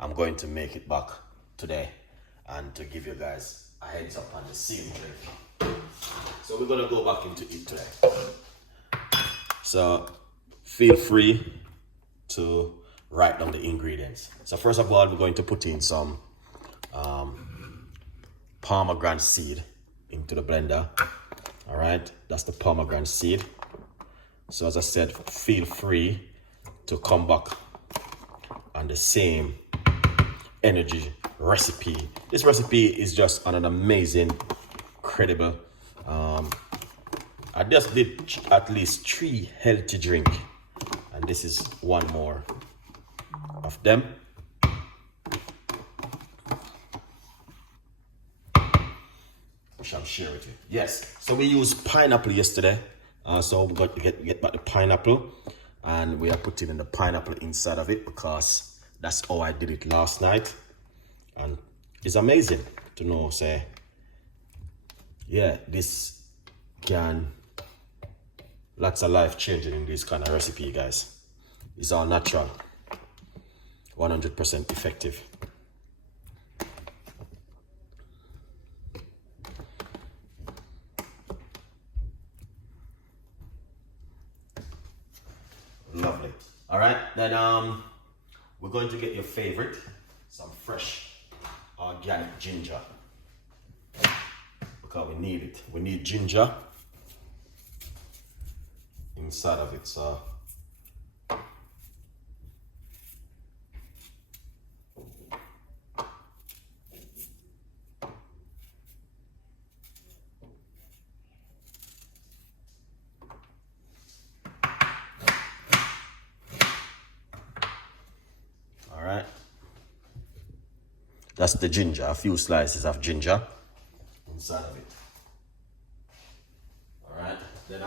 I'm going to make it back today and to give you guys a heads up on the same drink. So we're gonna go back into it today. So feel free to write down the ingredients. So first of all, we're going to put in some pomegranate seed into the blender. All right, that's the pomegranate seed. So as I said, feel free to come back on the same energy recipe. This recipe is just an amazing, incredible. I just did at least 3 healthy drinks, and this is one more of them. Which I'm sharing with you. Yes, so we used pineapple yesterday. So we got to get back the pineapple, and we are putting in the pineapple inside of it because that's how I did it last night. And it's amazing to know, say, yeah, this can, lots of life changing in this kind of recipe, guys. It's all natural, 100% effective. Lovely. All right, then we're going to get your favorite, some fresh organic ginger, because we need it. We need ginger inside of it. So all right, that's the ginger, a few slices of ginger inside of it. All right, then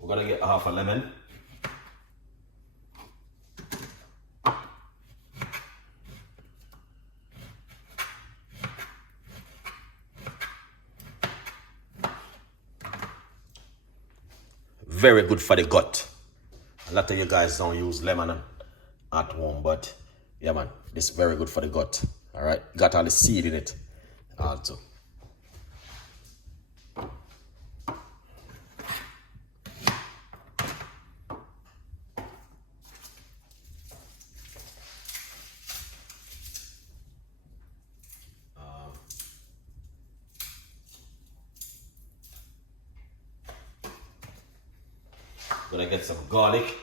we're gonna get half a lemon. Very good for the gut. A lot of you guys don't use lemon at home, but yeah, man, this is very good for the gut. All right, got all the seed in it also. Gonna get some garlic.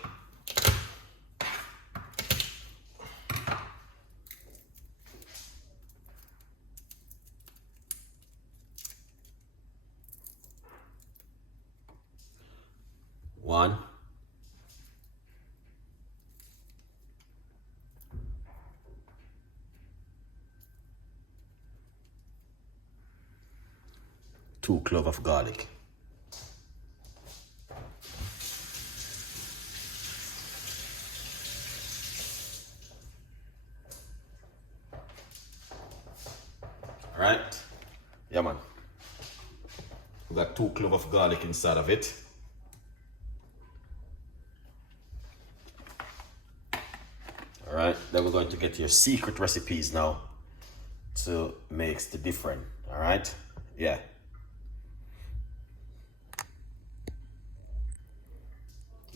One. Two cloves of garlic. All right, yeah, man. We got 2 cloves of garlic inside of it. All right, then we're going to get your secret recipes now to make the difference. All right, yeah.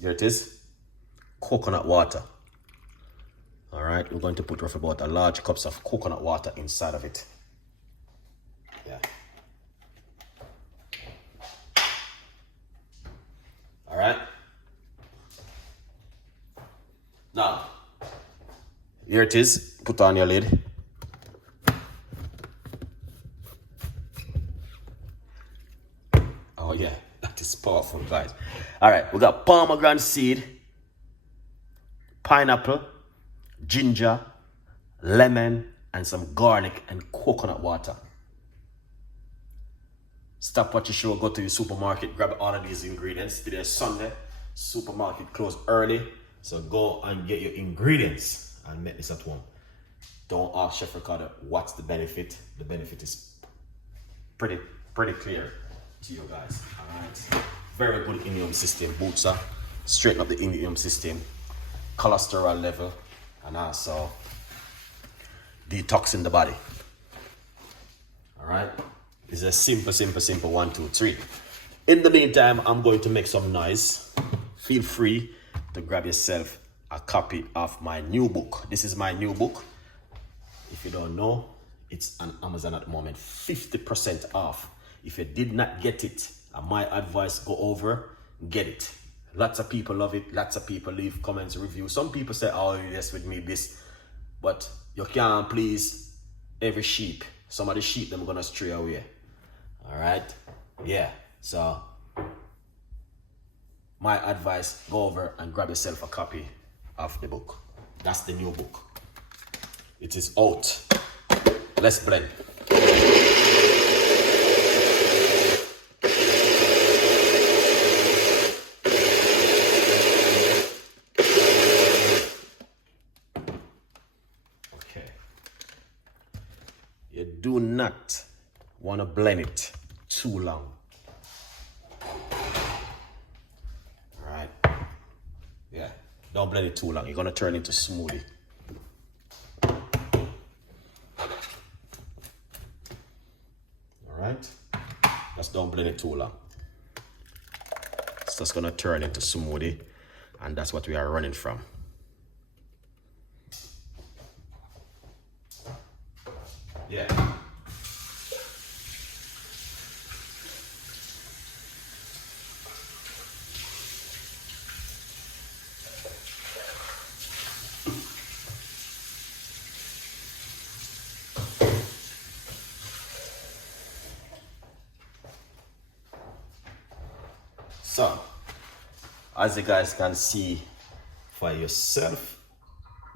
Here it is, coconut water. All right, we're going to put roughly about a large cups of coconut water inside of it. Yeah. All right. Now, here it is. Put on your lid. Oh yeah, that is powerful, guys. All right, we got pomegranate seed, pineapple, ginger, lemon, and some garlic and coconut water. Stop what you show, go to the supermarket, grab all of these ingredients. Today is Sunday, supermarket closed early, so go and get your ingredients and make this at home. Don't ask Chef Ricardo what's the benefit. The benefit is pretty clear to you guys. All right, very good immune system booster, straighten up the immune system. cholesterol level, and also detoxing the body. All right, it's a simple 1, 2, 3. In the meantime, I'm going to make some noise. Feel free to grab yourself a copy of my new book. This is my new book. If you don't know, it's on Amazon at the moment, 50% off. If you did not get it, my advice, go over, get it. Lots of people love it. Lots of people leave comments, reviews. Some people say, oh, yes, with me, this. But you can't please every sheep. Some of the sheep, them gonna stray away. All right? Yeah. So, my advice, go over and grab yourself a copy of the book. That's the new book. It is out. Let's blend. Okay. You do not want to blend it too long. All right. Yeah. Don't blend it too long. You're going to turn it into smoothie. Right? Just don't blend it too long. It's just gonna turn into smoothie, and that's what we are running from. Yeah. So, as you guys can see for yourself,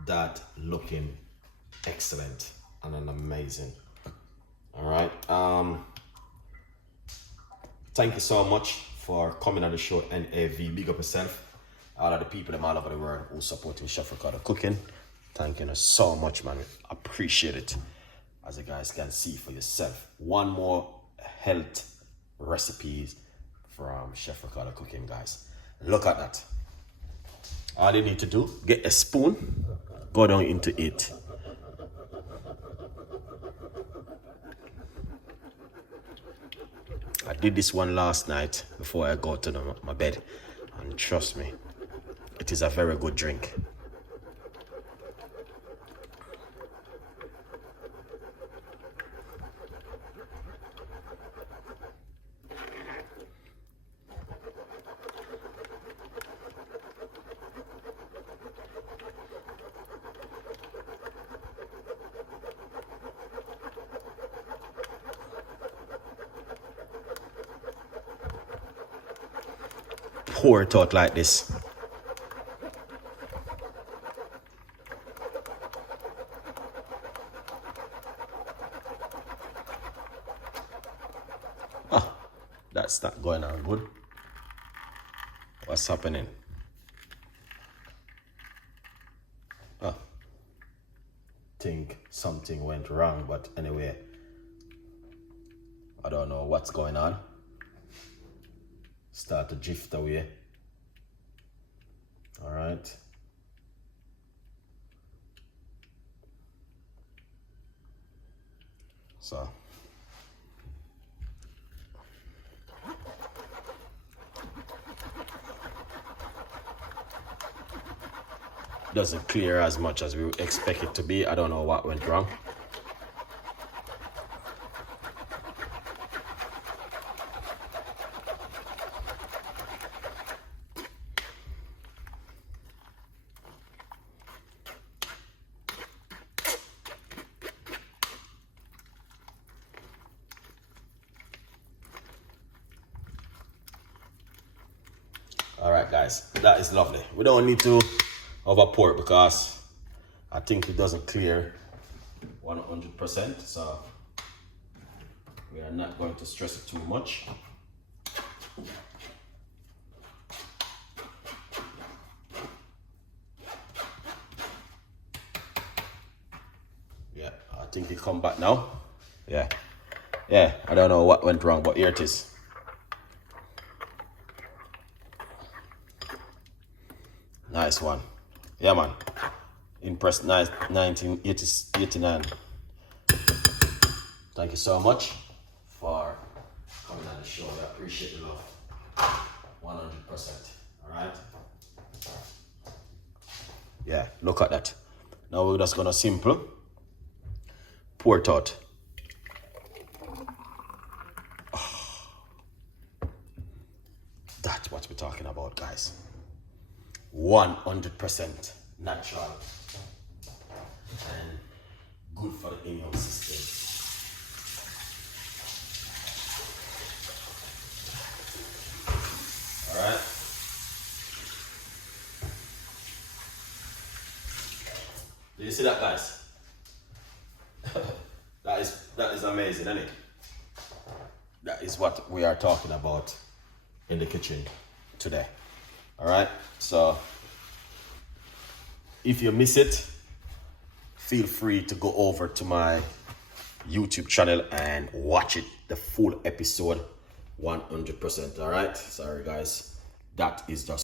that looking excellent and an amazing. All right. Thank you so much for coming on the show, NAV. Big up yourself. All of the people from all over the world who supporting Chef Ricardo Cooking. Thank you so much, man. Appreciate it. As you guys can see for yourself, one more health recipes from Chef Ricardo Cooking, guys. Look at that. All you need to do, get a spoon, go down into it. I did this one last night before I go to my bed, and trust me, it is a very good drink. Pour it out like this. Oh, that's not going on good. What's happening? Oh, think something went wrong, but anyway, I don't know what's going on. Start to drift away. All right. So. Doesn't clear as much as we expect it to be. I don't know what went wrong. All right, guys, that is lovely. We don't need to over pour it because I think it doesn't clear 100%, so we are not going to stress it too much. Yeah, I think it come back now. Yeah, I don't know what went wrong, but here it is. Nice one. Yeah, man. Impressed 1989. Thank you so much for coming on the show. I appreciate the love. 100%. Alright? Yeah, look at that. Now we're just gonna simple pour it out. That's what we're talking about, guys. 100% natural and good for the immune system. All right. Do you see that, guys? that is amazing, isn't it? That is what we are talking about in the kitchen today. All right. So if you miss it, feel free to go over to my YouTube channel and watch it, the full episode, 100%. All right. Sorry, guys. That is just